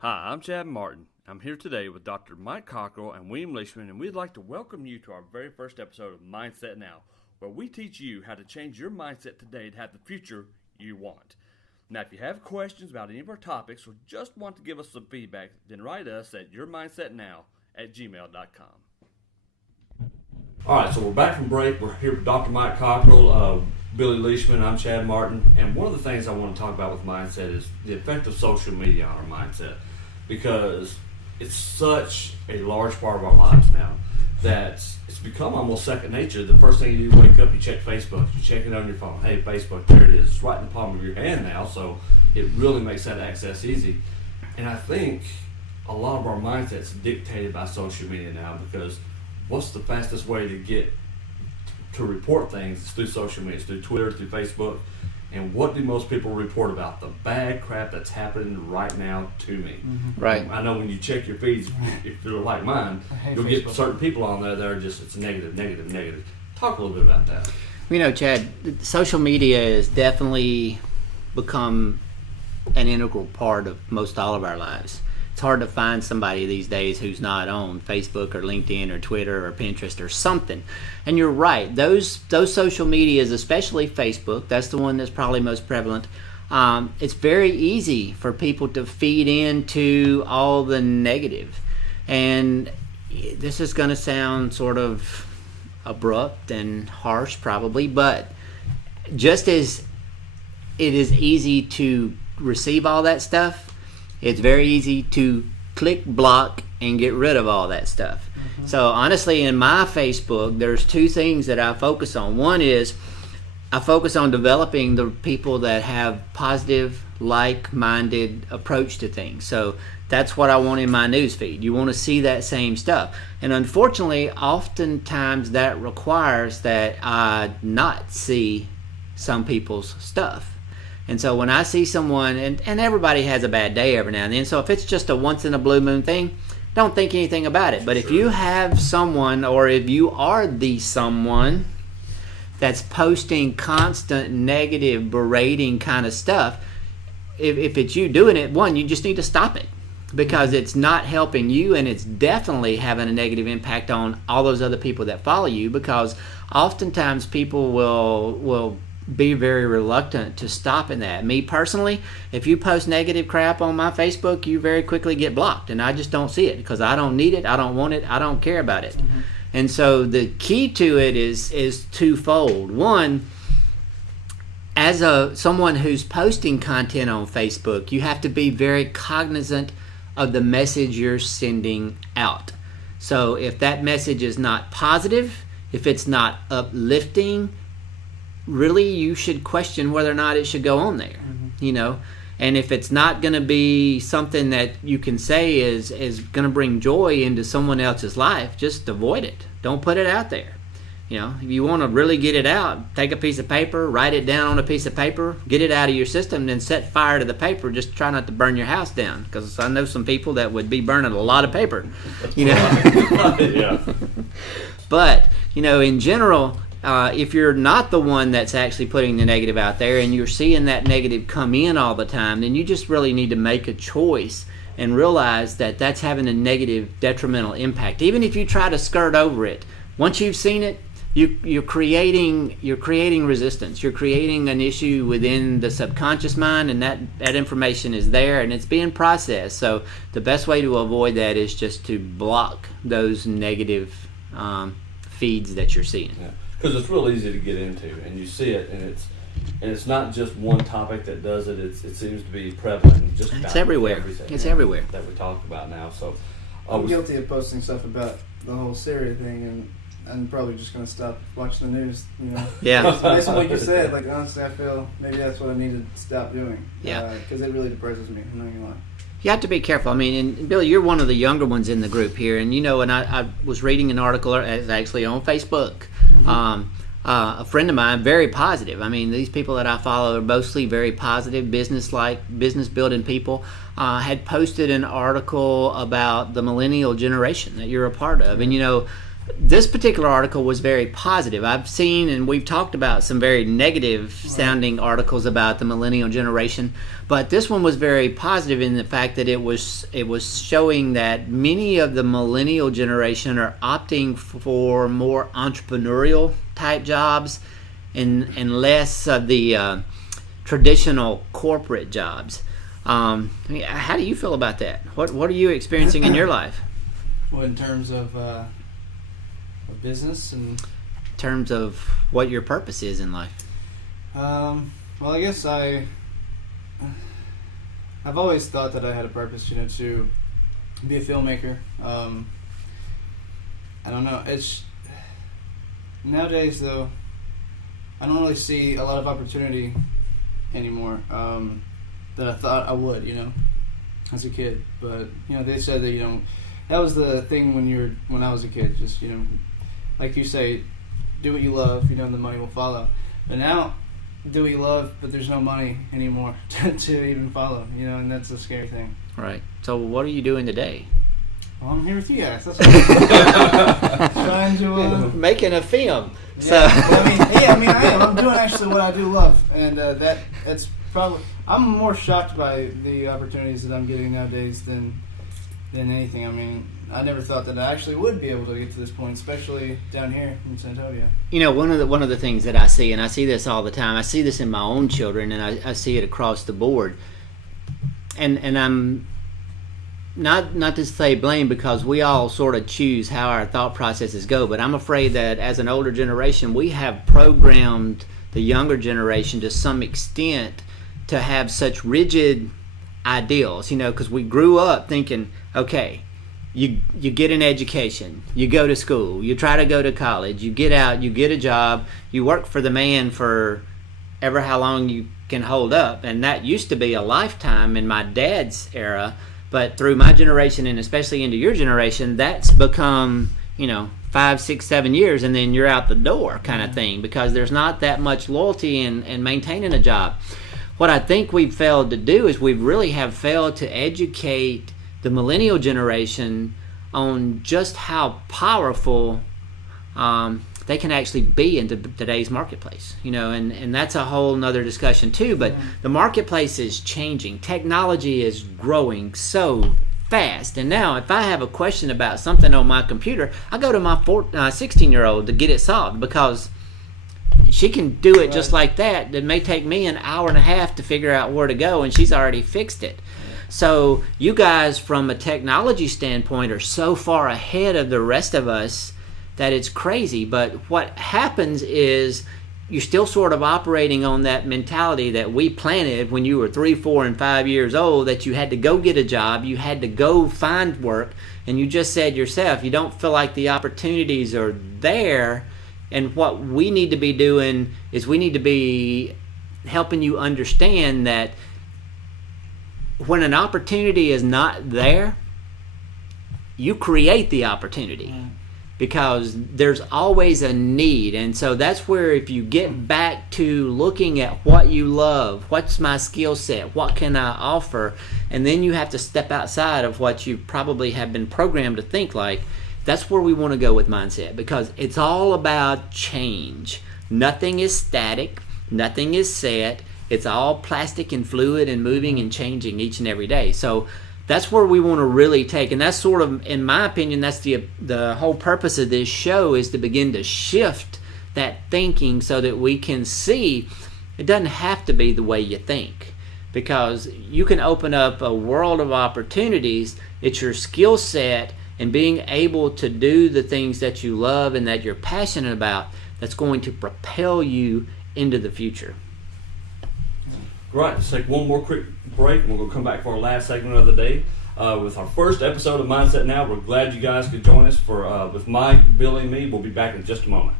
Hi, I'm Chad Martin. I'm here today with Dr. Mike Cockrell and William Leishman, and we'd like to welcome you to our very first episode of Mindset Now, where we teach you how to change your mindset today to have the future you want. Now, if you have questions about any of our topics or just want to give us some feedback, then write us at yourmindsetnow@gmail.com. All right, so we're back from break. We're here with Dr. Mike Cockrell, Billy Leishman. I'm Chad Martin, and one of the things I want to talk about with mindset is the effect of social media on our mindset, because it's such a large part of our lives now that it's become almost second nature. The first thing you do, wake up, you check Facebook, you check it on your phone. Hey, Facebook, there it is. It's right in the palm of your hand now, so it really makes that access easy. And I think a lot of our mindset's dictated by social media now, because what's the fastest way to report things? It's through social media. It's through Twitter, through Facebook. And what do most people report about? The bad crap that's happening right now to me. Mm-hmm. Right. I know when you check your feeds, if you're like mine, you'll Facebook. get certain people on there that are just, it's negative, negative, negative. Talk a little bit about that. You know, Chad, social media has definitely become an integral part of most all of our lives. It's hard to find somebody these days who's not on Facebook or LinkedIn or Twitter or Pinterest or something. And you're right, those social medias, especially Facebook, that's the one that's probably most prevalent. It's very easy for people to feed into all the negative. And this is going to sound sort of abrupt and harsh probably, but just as it is easy to receive all that stuff, it's very easy to click block and get rid of all that stuff. Mm-hmm. So honestly, in my Facebook, there's two things that I focus on. One is I focus on developing the people that have positive, like-minded approach to things. So that's what I want in my newsfeed. You want to see that same stuff. And unfortunately, oftentimes that requires that I not see some people's stuff. And so when I see someone, and everybody has a bad day every now and then, so if it's just a once in a blue moon thing, don't think anything about it. But if you have someone, or if you are the someone that's posting constant negative, berating kind of stuff, if it's you doing it, one, you just need to stop it, because it's not helping you, and it's definitely having a negative impact on all those other people that follow you, because oftentimes people will be very reluctant to stop in that. Me personally, if you post negative crap on my Facebook, you very quickly get blocked, and I just don't see it because I don't need it, I don't want it, I don't care about it. Mm-hmm. And so the key to it is twofold. One, as someone who's posting content on Facebook, you have to be very cognizant of the message you're sending out. So if that message is not positive, if it's not uplifting, really you should question whether or not it should go on there. Mm-hmm. You know, and if it's not going to be something that you can say is going to bring joy into someone else's life, just avoid it. Don't put it out there. You know, if you want to really get it out, take a piece of paper, write it down on a piece of paper, get it out of your system, then set fire to the paper. Just try not to burn your house down, because I know some people that would be burning a lot of paper. You know. Yeah. But you know, in general, if you're not the one that's actually putting the negative out there, and you're seeing that negative come in all the time, then you just really need to make a choice and realize that that's having a negative, detrimental impact. Even if you try to skirt over it, once you've seen it, you're creating resistance. You're creating an issue within the subconscious mind, and that information is there and it's being processed. So the best way to avoid that is just to block those negative feeds that you're seeing. Yeah. Because it's real easy to get into, and you see it, and it's not just one topic that does it. It seems to be prevalent in just about everywhere. Everything. It's everywhere that we talk about now. So I'm guilty of posting stuff about the whole Syria thing, and I'm probably just going to stop watching the news. You know, yeah. Based on what you said, like honestly, I feel maybe that's what I need to stop doing. Yeah, because it really depresses me. I'm not gonna lie. You have to be careful. I mean, and Billy, you're one of the younger ones in the group here, and you know, and I was reading an article actually on Facebook. Mm-hmm. A friend of mine, very positive. I mean, these people that I follow are mostly very positive, business building people. Had posted an article about the millennial generation that you're a part of, and you know, this particular article was very positive. I've seen and we've talked about some very negative sounding articles about the millennial generation, but this one was very positive in the fact that it was showing that many of the millennial generation are opting for more entrepreneurial type jobs and less of the traditional corporate jobs. I mean, how do you feel about that? What are you experiencing in your life? Well, in terms of business and In terms of what your purpose is in life. well, I guess I've always thought that I had a purpose, to be a filmmaker. I don't know. It's nowadays though. I don't really see a lot of opportunity anymore that I thought I would, as a kid. But they said that that was the thing when I was a kid. Just like you say, do what you love, and the money will follow. But now, do what you love, but there's no money anymore to even follow, and that's a scary thing. Right. So what are you doing today? Well, I'm here with you guys. That's what trying to making a film. Yeah, I am. I'm doing actually what I do love, and that's probably. I'm more shocked by the opportunities that I'm getting nowadays than anything. I mean, I never thought that I actually would be able to get to this point, especially down here in San Antonio. One of the things that I see, and I see this all the time. I see this in my own children, and I see it across the board. And I'm not to say blame, because we all sort of choose how our thought processes go, but I'm afraid that as an older generation, we have programmed the younger generation to some extent to have such rigid ideals, because we grew up thinking, okay, you get an education, you go to school, you try to go to college, you get out, you get a job, you work for the man for ever how long you can hold up. And that used to be a lifetime in my dad's era. But through my generation, and especially into your generation, that's become, 5, 6, 7 years, and then you're out the door kind of thing, because there's not that much loyalty in maintaining a job. What I think we've failed to do is we really have failed to educate the millennial generation on just how powerful they can actually be in today's marketplace, and that's a whole nother discussion too. But the marketplace is changing. Technology is growing so fast. And now if I have a question about something on my computer, I go to my 16-year-old to get it solved, because she can do it just like that. It may take me an hour and a half to figure out where to go, and she's already fixed it. So you guys, from a technology standpoint, are so far ahead of the rest of us that it's crazy. But what happens is you're still sort of operating on that mentality that we planted when you were 3, 4, and 5 years old, that you had to go get a job, you had to go find work, and you just said yourself, you don't feel like the opportunities are there. And what we need to be doing is we need to be helping you understand that when an opportunity is not there, you create the opportunity. Because there's always a need. And so that's where, if you get back to looking at what you love, what's my skill set, what can I offer, and then you have to step outside of what you probably have been programmed to think like, that's where we want to go with mindset, because it's all about change. Nothing is static, nothing is set. It's all plastic and fluid and moving and changing each and every day. So that's where we want to really take, and that's sort of, in my opinion, that's the whole purpose of this show, is to begin to shift that thinking so that we can see it doesn't have to be the way you think, because you can open up a world of opportunities. It's your skill set and being able to do the things that you love and that you're passionate about that's going to propel you into the future. Right, let's take one more quick break, and we're going to come back for our last segment of the day with our first episode of Mindset Now. We're glad you guys could join us for with Mike, Billy, and me. We'll be back in just a moment.